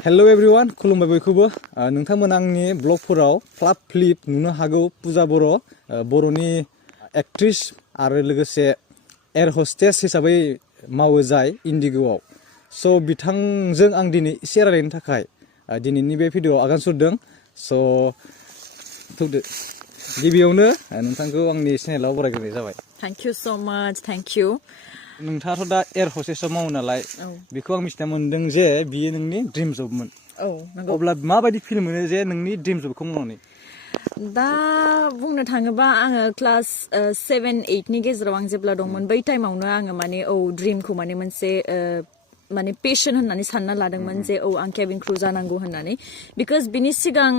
Hello everyone खुलुमबाय बयखौबो नोंथांमोन आंनि ब्लगफोराव फ्लाप फ्लिप नुनो हागौ पुजा बर' बर'नि एक्ट्रिस आरो लोगोसे एयार हस्टेस हिसाबै मावो जाय इन्डिग'आव स' बिथांजों आं दिनै एसे रायलायनो थाखाय दिनैनि बे भिडिअ'आव आगान सुरदों स' गिबियावनो नोंथांखौ आंनि चेनेलाव बरायग्रोनाय जाबाय thank you so much thank you नोंथाङाथ' दा एयार हस्टेसाव मावो नालाय बेखौ आं मिथिना मोन्दों जे बियो नोंनि ड्रिम जबमोन अब्ला माबायदि फिल मोनो जे नोंनि ड्रिम जबखौ मावनानै दा बुंनो थाङोबा आङो क्लास 7-8 नि गेजेराव आं जेब्ला दंमोन बै टाइमावनो आङो माने ड्रिमखौ माने मोनसे माने पेशन होननानै सानना लादोंमोन जे आं केबिन क्रू जानांगौ होननानै बिकज बिनि सिगां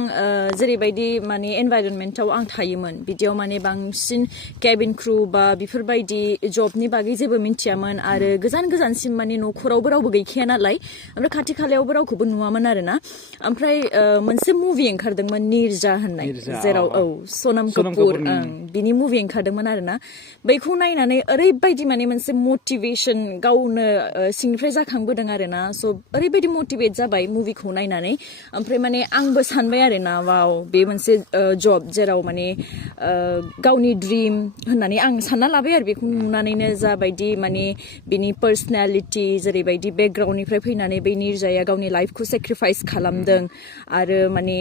जेरैबायदि माने एनभाइरनमेन्टआव आं थायोमोन बिदियाव माने बांसिन केबिन क्रू बा बेफोरबायदि जबनि बागै जेबो मिन्थियामोन आरो गोजान गोजानसिम माने न'खरावबो रावबो गैखाया नालाय ओमफ्राय खाथि खालायावबो रावखौबो नुवामोन आरोना ओमफ्राय मोनसे मुभि ओंखारदोंमोन निरजा होननाय जेराव सनम कपुर बिनि मुभि ओंखारदोंमोन आरोना बैखौ नायनानै ओरैबायदि माने मोनसे मटिभेसन गावनो सिंनिफ्राय जाखांबोदों आरोना स' ओरैबायदि मटिभेट जाबाय मुभिखौ नायनानै ओमफ्राय माने आंबो सानबाय आरोना वाव बे मोनसे जब जेराव माने गावनि ड्रिम होननानै आं सानना लाबाय आरो बेखौ नुनानैनो जाबायदि माने बिनि पार्सनेलिटि जेरैबायदि बेकग्राउन्डनिफ्राय फैनानै बै निरजाया गावनि लाइफखौ सेक्रिफाइस खालामदों आरो माने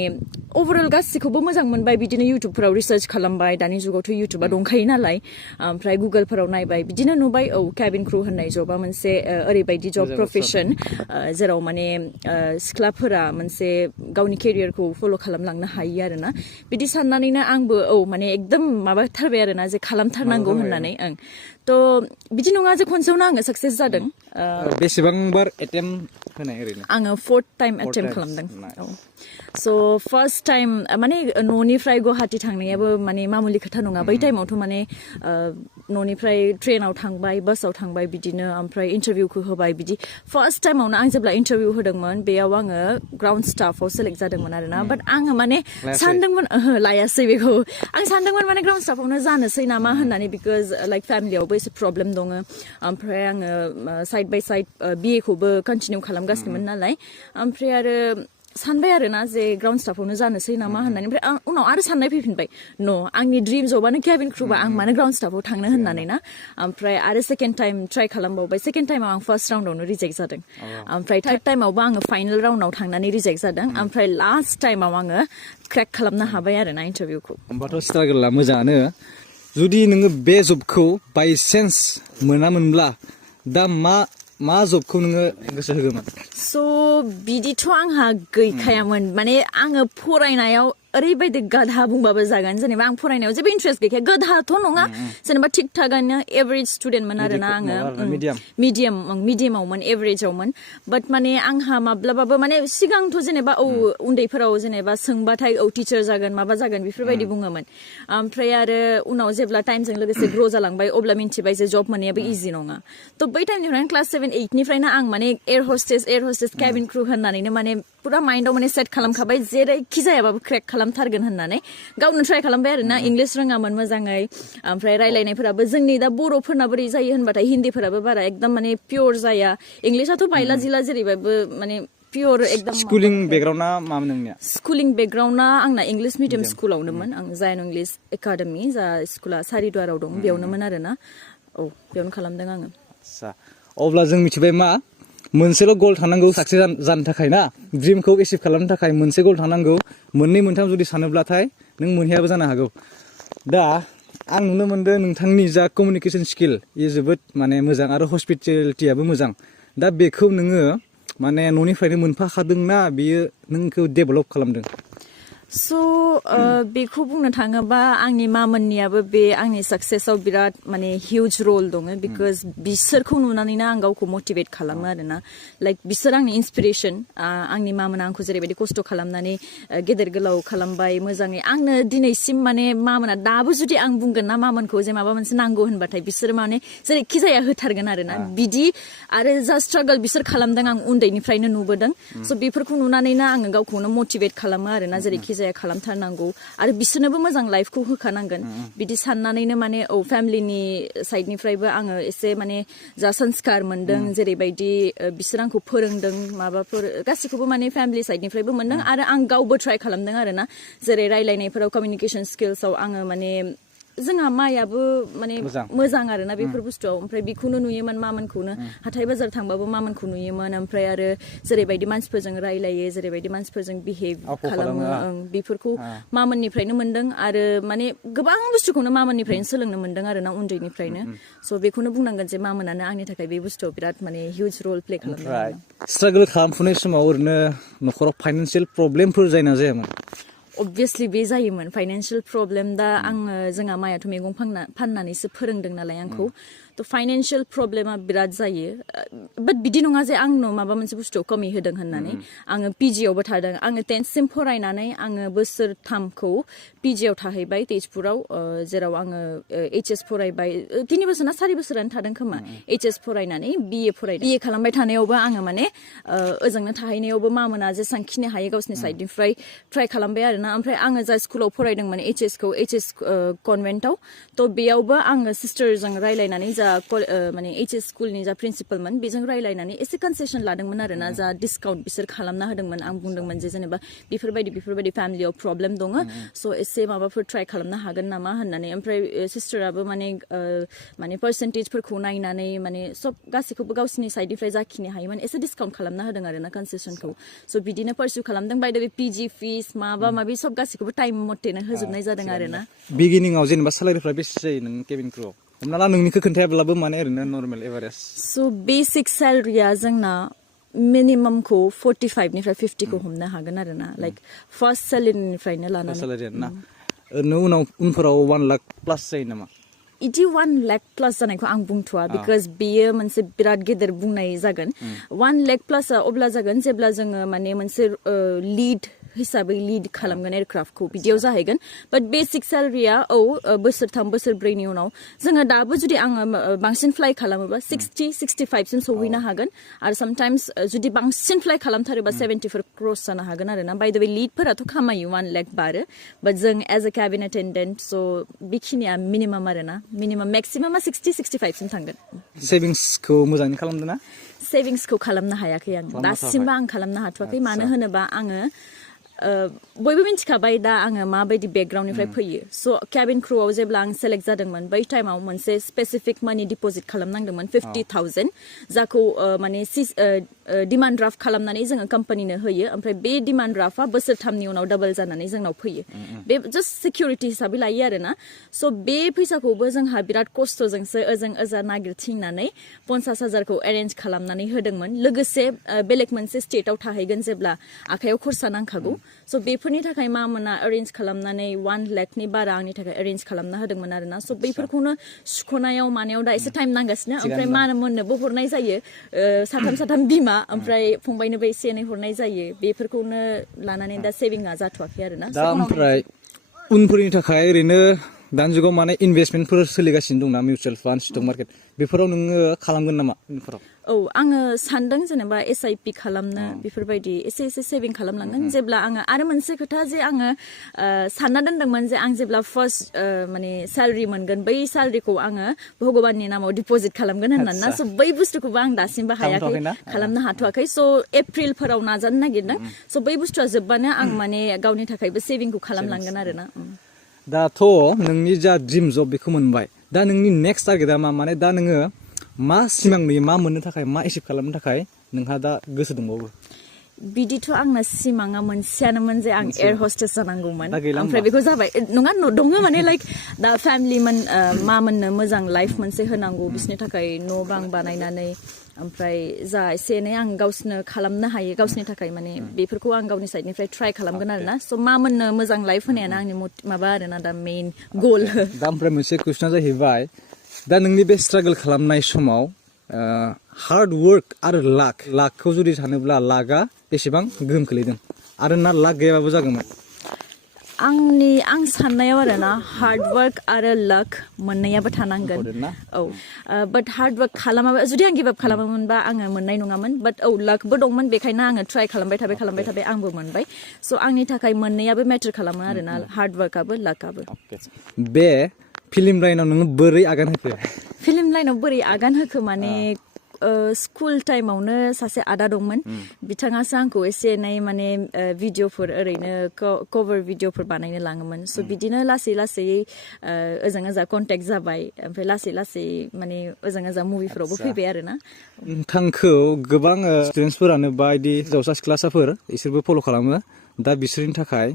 अभारअल गासिखौबो मोजां मोनबाय बिदिनो इउटुबफोराव रिसार्च खालामबाय दानि जुगावथ' इउटुबा दंखायो नालाय ओमफ्राय गुगोलफोराव नायबाय बिदिनो नुबाय केबिन क्रू होननाय जबा मोनसे ओरैबायदि जब प्रफेशन जेराव माने सिख्लाफोरा मोनसे गावनि केरियारखौ फल' खालामलांनो हायो आरोना बिदि साननानैनो आंबो माने एकदम माबाथारबाय आरोना जे खालामथारनांगौ होननानै थ' बिदि नङा जे खनसेयावनो आङो साक्सेस जादों बेसेबां बार एटेम्प्ट होनाय ओरैनो आङो 4th टाइम एटेम्प्ट खालामदों स' फार्स्ट टाइम माने न'निफ्राय गुवाहाटि थांनायाबो माने मामुलि खोथा नङा बै टाइमावथ' माने न'निफ्राय ट्रेनाव थांबाय बासाव थांबाय बिदिनो ओमफ्राय इन्टारभिउखौ होबाय बिदि फार्स्ट टाइमावनो आं जेब्ला इन्टारभिउ होदोंमोन बेयाव आङो ग्राउन्ड स्टाफआव सेलेक्ट जादोंमोन आरोना बाट आङो माने सानदोंमोन लायासै बेखौ आं सानदोंमोन माने ग्राउन्ड स्टाफआवनो जानोसै नामा होननानै बिकज लाइक फेमिलियावबो एसे प्रब्लेम दङ ओमफ्राय आङो साइड बाय साइड बिए खौबो कन्टिनिउ खालामगासिनोमोन नालाय ओमफ्राय आरो सानबाय आरोना जे ग्राउन्ड स्टाफआवनो जानोसै नामा होननानै ओमफ्राय उनाव आरो साननाय फैफिनबाय आंनि ड्रिम जबानो केबिन क्रूबा आं मानो ग्राउन्ड स्टाफआव थांनो होननानै ना ओमफ्राय आरो सेकेन्ड टाइम ट्राइ खालामबावबाय सेकेन्ड टाइमाव आं फार्स्ट राउन्डआवनो रिजेक्ट जादों ओमफ्राय थार्ड टाइमावबो आङो फाइनेल राउन्डआव थांनानै रिजेक्ट जादों ओमफ्राय लास्ट टाइमाव आङो क्रेक खालामनो हाबाय आरोना इन्टारभिउखौ होमबाथ' स्ट्रागोला मोजाङानो जुदि नोङो बे जबखौ बायसान्स मोनामोनब्ला दा मा जबखौ नोङो गोसो होगौमोन स' बिदिथ' आंहा गैखायामोन माने आङो फरायनायाव ओरैबायदि गाधा बुंबाबो जागोन जेनेबा आं फरायनायाव जेबो इन्ट्रेस्ट गैखाया गाधाथ' नङा जेनेबा थिग थागानो एभारेज स्टुडेन्टमोन आरोना आङो मिडियामावमोन एभारेजावमोन बाट माने आंहा माब्लाबाबो माने सिगांथ' जेनेबा उन्दैफोराव जेनेबा सोंबाथाय टिचार जागोन माबा जागोन बेफोरबायदि बुङोमोन ओमफ्राय आरो उनाव जेब्ला टाइमजों लोगोसे ग्र' जालांबाय अब्ला मिन्थिबाय जे जब मोननायाबो इजि नङा थ' बै टाइमनिफ्रायनो क्लास 7-8 निफ्रायनो आं माने एयार हस्टेस केबिन क्रू होननानैनो माने पुरा माइन्डआव माने सेट खालामखाबाय जेरैखि जायाबाबो क्रेक खालामथारगोन होननानै गावनो ट्राइ खालामबाय आरोना इंलिश रोङामोन मोजाङै ओमफ्राय रायलायनायफोराबो जोंनि दा बर'फोरना बोरै जायो होनबाथाय हिन्दीफोराबो बारा एकदम माने पियर जाया इंलिशाथ' बायला जिला जेरैबाबो माने पियर एकदम स्कुलिं बेकग्राउन्डआ मामोन नोंनिया स्कुलिं बेकग्राउन्डआ आंना इंलिश मिडियाम स्कुलावनोमोन आं जायन इंलिश एकाडेमि जा स्कुला सारिदुवाराव दं बेयावनोमोन आरोना बेयावनो खालामदों आङो आदसा अब्ला जों मिथिबाय मोनसेल' गल थानांगौ साक्सेस जानो थाखाय ना ड्रिमखौ एचिभ खालामनो थाखाय मोनसे गल थानांगौ मोननै मोनथाम जुदि सानोब्लाथाय नों मोनहैयाबो जानो हागौ दा आं नुनो मोनदों नोंथांनि जा कमिउनिकेसन स्किल बेयो जोबोद माने मोजां आरो हस्पिटेलिटियाबो मोजां दा बेखौ नोङो माने न'निफ्रायनो मोनफाखादोंना बियो नोंखौ डेभेलप खालामदों स' बेखौ बुंनो थाङोबा आंनि मामोननियाबो बे आंनि साक्सेसआव बिराद माने हिउज रल दङ बिकज बिसोरखौ नुनानैनो आं गावखौ मटिभेट खालामो आरोना लाइक बिसोर आंनि इन्सपिरेसन आंनि मामोना आंखौ जेरैबायदि खस्थ' खालामनानै गेदेर गोलाव खालामबाय मोजाङै आंनो दिनैसिम माने मामोना दाबो जुदि आं बुंगोन ना मामोनखौ जे माबा मोनसे नांगौ होनबाथाय बिसोर माने जेरैखि जाया होथारगोन आरोना बिदि आरो जा स्ट्रागल बिसोर खालामदों आं उन्दैनिफ्रायनो नुबोदों स' बेफोरखौ नुनानैनो आङो गावखौनो मटिभेट खालामो आरोना जेरैखि जाया खालामथारनांगौ आरो बिसोरनोबो मोजां लाइफखौ होखानांगोन बिदि साननानैनो माने फेमिलिनि साइडनिफ्रायबो आङो एसे माने जा संस्कार मोनदों जेरैबायदि बिसोर आंखौ फोरोंदों माबाफोर गासैखौबो माने फेमिलि साइडनिफ्रायबो मोनदों आरो आं गावबो ट्राइ खालामदों आरो ना जेरै रायलायनायफोराव कमिउनिकेसन स्किल्सआव आङो माने जोंहा मायाबो माने मोजां आरोना बेफोर बुस्थुआव ओमफ्राय बेखौनो नुयोमोन मामोनखौनो हाथाय बाजार थांबाबो मामोनखौ नुयोमोन ओमफ्राय आरो जेरैबायदि मानसिफोरजों रायलायो जेरैबायदि मानसिफोरजों बिहेभ खालामो बेफोरखौ मामोननिफ्रायनो मोनदों आरो माने गोबां बुस्थुखौनो मामोननिफ्रायनो सोलोंनो मोनदों आरोना उन्दैनिफ्रायनो स' बेखौनो बुंनांगोन जे मामोनानो आंनि थाखाय बे बुस्थुआव बिराद माने हिउज रल प्ले खालामदों स्ट्रागल खालामफुनाय समाव ओरैनो न'खराव फाइनान्सियेल प्रब्लेमफोर जायोना जायामोन obviously बे जायोमोन फाइनान्सियेल प्रब्लेम दा आङो जोंहा मायाथ' मैगं फाननानैसो फोरोंदों नालाय आंखौ थ' फाइनान्सियेल प्रब्लेमा बिराद जायो बाट बिदि नङा जे आंनाव माबा मोनसे बुस्थुआव कमि होदों होननानै आङो पिजिआवबो थादों आङो 10थसिम फरायनानै आङो बोसोरथामखौ पिजिआव थाहैबाय तेजपुराव जेराव आङो HS फरायबाय 3 बोसोर ना 4 बोसोरानो थादों खोमा HS फरायनानै BA फरायदों BA खालामबाय थानायावबो आङो माने ओजोंनो थाहैनायावबो मामोना जेसांखिनि हायो गावसिनि साइडनिफ्राय ट्राइ खालामबाय आरोना ओमफ्राय आङो जा स्कुलाव फरायदोंमोन HS कनभेन्टआव थ' बेयावबो आङो सिस्टारजों रायलायनानै जा माने HS स्कुलनि जा प्रिन्सिपालमोन बेजों रायलायनानै एसे कनसेसन लादोंमोन आरोना जा डिसकाउन्ट बिसोर खालामना होदोंमोन आं बुंदोंमोन जे जेनेबा बेफोरबायदि फेमिलियाव प्रब्लेम दङ स' एसे माबाफोर ट्राइ खालामनो हागोन नामा होननानै ओमफ्राय सिस्टाराबो माने पार्सेन्टेजफोरखौ नायनानै माने सब गासैखौबो गावसिनि साइडनिफ्राय जाखिनि हायोमोन एसे डिसकाउन्ट खालामना होदों आरोना कनसेसनखौ स' बिदिनो पारसिउ खालामदों बाय द वे PG फिस माबा माबि सब गासैखौबो टाइम मथेनो होजोबनाय जादों आरोना बिगिनिंआव जेनेबा सेलारिफ्रा बेसे जायो नों केबिन क्रुआव हमना ला नोंनिखौ खोन्थायाब्लाबो माने ओरैनो नर्मेल एभारेज स' बेसिक सेलारिया जोंना मिनिमामखौ 45निफ्राय 50खौ हमनो हागोन आरोना लाइक फार्स्ट सेलारिनिफ्रायनो लानानै ओरैनो उनफोराव 1 लाख प्लास जायो नामा इदि 1 लाख प्लास जानायखौ आं बुंथ'वा बिकज बेयो मोनसे बिराद गेदेर बुंनाय जागोन 1 लाख प्लासआ अब्ला जागोन जेब्ला जोङो माने मोनसे लिड हिसाबै लिड खालामगोन एयारक्राफ्टखौ बिदियाव जाहैगोन बाट बेसिक सेलारिया बोसोरथाम बोसोरब्रैनि उनाव जोङो दाबो जुदि आङो बांसिन फ्लाइ खालामोबा 60-65सिम सौहैनो हागोन आरो सामटाइम्स जुदि बांसिन फ्लाइ खालामथारोबा 70फोर क्रस जानो हागोन आरोना बाय द वे लिडफोराथ' खामायो 1 लाख बारो बाट जों एज अ केबिन एटेन्डेन्ट स' बेखिनिया मिनिमाम आरोना मिनिमाम मेक्सिमामा 60-65सिम थांगोन सेभिंसखौ मोजाङै खालामदों ना सेभिंसखौ खालामनो हायाखै आं दासिमबो आं खालामनो हाथ'वाखै मानो होनोबा आङो बयबो मिन्थिखाबाय दा आङो माबायदि बेकग्राउन्डनिफ्राय फैयो स' केबिन क्रुआव जेब्ला आं सेलेक्ट जादोंमोन बै टाइमाव मोनसे स्पेसिफिक मानि डिप'जिट खालामनांदोंमोन 50,000 जाखौ माने डिमान्ड ड्राफ्ट खालामनानै जोङो कम्पानिनो होयो ओमफ्राय बे डिमान्ड ड्राफ्टआ बोसोरथामनि उनाव डाबल जानानै जोंनाव फैयो बे जास्ट सिकिउरिटि हिसाबै लायो आरोना स' बे फैसाखौबो जोंहा बिराद खस्थ'जोंसो ओजा नागिरथिंनानै 50,000खौ एरेन्ज खालामनानै होदोंमोन लोगोसे बेलेग मोनसे स्टेटआव थाहैगोन जेब्ला आखायाव खरसा नांखागौ स' बेफोरनि थाखाय मामोना एरेन्ज खालामनानै 1 लाखनि बारा आंनि थाखाय एरेन्ज खालामना होदोंमोन आरोना स' बैफोरखौनो सुख'नायाव मानायाव दा एसे टाइम नांगासिनो ओमफ्राय मोननोबो हरनाय जायो साथाम बिमा ओमफ्राय फंबायनोबो एसे एनै हरनाय जायो बेफोरखौनो लानानै दा सेभिंआ जाथ'वाखै आरोना दा ओमफ्राय उनफोरनि थाखाय ओरैनो दानि जुगाव माने इनभेस्टमेन्टफोर सोलिगासिनो दंना मिउचुवेल फान्ड स्टक मार्केट बेफोराव नोङो खालामगोन नामा उनफोराव आङो सानदों जेनेबा SIP खालामनो बेफोरबायदि एसे सेभिं खालामलांगोन जेब्ला आङो आरो मोनसे खोथा जे आङो सानना दोनदोंमोन जे आं जेब्ला फार्स्ट माने सेलारि मोनगोन बै सेलारिखौ आङो भगबाननि नामाव डिप'जिट खालामगोन होननानै ना स' बै बुस्थुखौबो आं दासिमबो हायाखै खालामनो हाथ'वाखै स' एप्रिलफोराव नाजानो नागिरदों स' बै बुस्थुआ जोब्बानो आं माने गावनि थाखायबो सेभिंखौ खालामलांगोन आरोना दाथ' नोंनि जा ड्रिम जब बेखौ मोनबाय दा नोंनि नेक्स्ट टारगेटआ माने दा नोङो मा सिमां नुयो मा मोननो थाखाय मा एचिभ खालामनो थाखाय नोंहा दा गोसो दंबावो बिदिथ' आंना सिमाङा मोनसेयानोमोन जे आं एयार हस्टेस जानांगौमोन ओमफ्राय बेखौ जाबाय नङा दङ माने लाइक दा फेमिलिमोन मामोननो मोजां लाइफ मोनसे होनांगौ बिसोरनि थाखाय न' बां बानायनानै ओमफ्राय जा एसे एनै आं गावसोरनो खालामनो हायो गावसोरनि थाखाय माने बेफोरखौ आं गावनि साइडनिफ्राय ट्राइ खालामगोन आरोना स' मामोननो मोजां लाइफ होनायानो आंनि माबा आरोना दा मेइन गल दा ओमफ्राय मोनसे कुइसना जाहैबाय दा नोंनि बे स्ट्रागल खालामनाय समाव हार्ड वर्क आरो लाकखौ जुदि सानोब्ला लाकआ बेसेबां गोहोम खोलैदों आरो ना लाक गैयाबाबो जागौमोन आं साननायाव आरोना हार्ड वर्क आरो लाक मोननैयाबो थानांगोन औ बाट हार्ड वर्क खालामाबा जुदि आं गिभ आप खालामोमोनबा आङो मोननाय नङामोन बाट औ लाकबो दंमोन बेखायनो आङो ट्राइ खालामबाय थाबाय आंबो मोनबाय स' आंनि थाखाय मोननैयाबो मेटार खालामो आरोना हार्ड वर्कआबो लाकआबो बे फिल्म लाइनाव नोङो बोरै आगान होखो फिल्म लाइनाव बोरै आगान होखो माने स्कुल टाइमावनो सासे आदा दंमोन बिथाङासो आंखौ एसे एनै माने भिडिअफोर ओरैनो कभार भिडिअफोर बानायनो लाङोमोन स' बिदिनो लासै ओजों ओजा कन्टेक्ट जाबाय ओमफ्राय लासै माने ओजों ओजा मुभिफोरावबो फैबाय आरोना नोंथांखौ गोबां स्टुडेन्टसफोरानो बा इदि हिन्जावसा सिख्लासाफोर इसोरबो फल' खालामो दा बिसोरनि थाखाय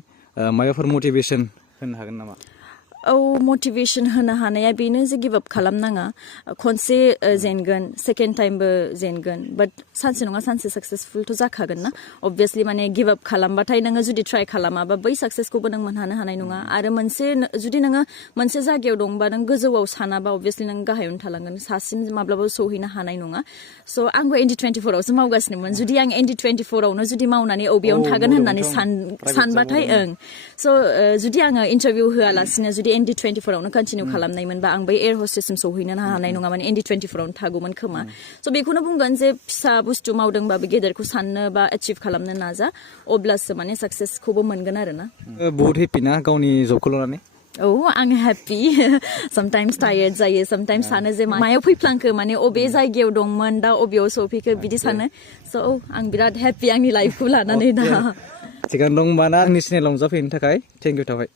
माबाफोर मटिभेसन होनो हागोन नामा औ मटिभेसन होनो हानाया बेनो जे गिभ आप खालामनाङा खनसे जेनगोन सेकेन्ड टाइमबो जेनगोन बाट सानसे नङा सानसे साक्सेसफुलथ' जाखागोन ना अबभियासलि माने गिभ आप खालामबाथाय नोङो जुदि ट्राइ खालामाबा बै साक्सेसखौबो नों मोनहानो हानाय नङा आरो जुदि नोङो मोनसे जायगायाव दंबा नों गोजौआव सानाबा अबभियासलि नों गाहायावनो थालांगोन सासिम माब्लाबाबो सौहैनो हानाय नङा स' आंबो ND24आवसो मावगासिनोमोन जुदि आं ND24आवनो जुदि मावनानै बेयावनो थागोन होननानै सानबाथाय स' जुदि आङो इन्टारभिउ होआलासिनो जुदि ND24आवनो कन्टिनिउ खालामनायमोनबा आं बै एयार हस्टेससिम सौहैनो हानाय नङामोन ND24आवनो थागौमोन खोमा स' बेखौनो बुंगोन जे फिसा बुस्थु मावदोंबाबो गेदेरखौ साननो बा एचिभ खालामनो नाजा अब्लासो माने साक्सेसखौबो मोनगोन आरोना बहुत हेपि ना गावनि जबखौ लानानै औ आं हेपि सामटाइम्स टायार्ड जायो सामटाइम्स सानो जे मायाव फैफ्लांखो माने अबे जायगायाव दंमोन दा अबेयाव सौफैखो बिदि सानो स' आं बिराद हेपि आंनि लाइफखौ लानानै दा थिगानो दं होमबा ना आंनि चेनेलाव नुजाफैनो थाखाय थेंक इउ थाबाय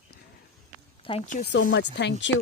Thank you so much. Thank you.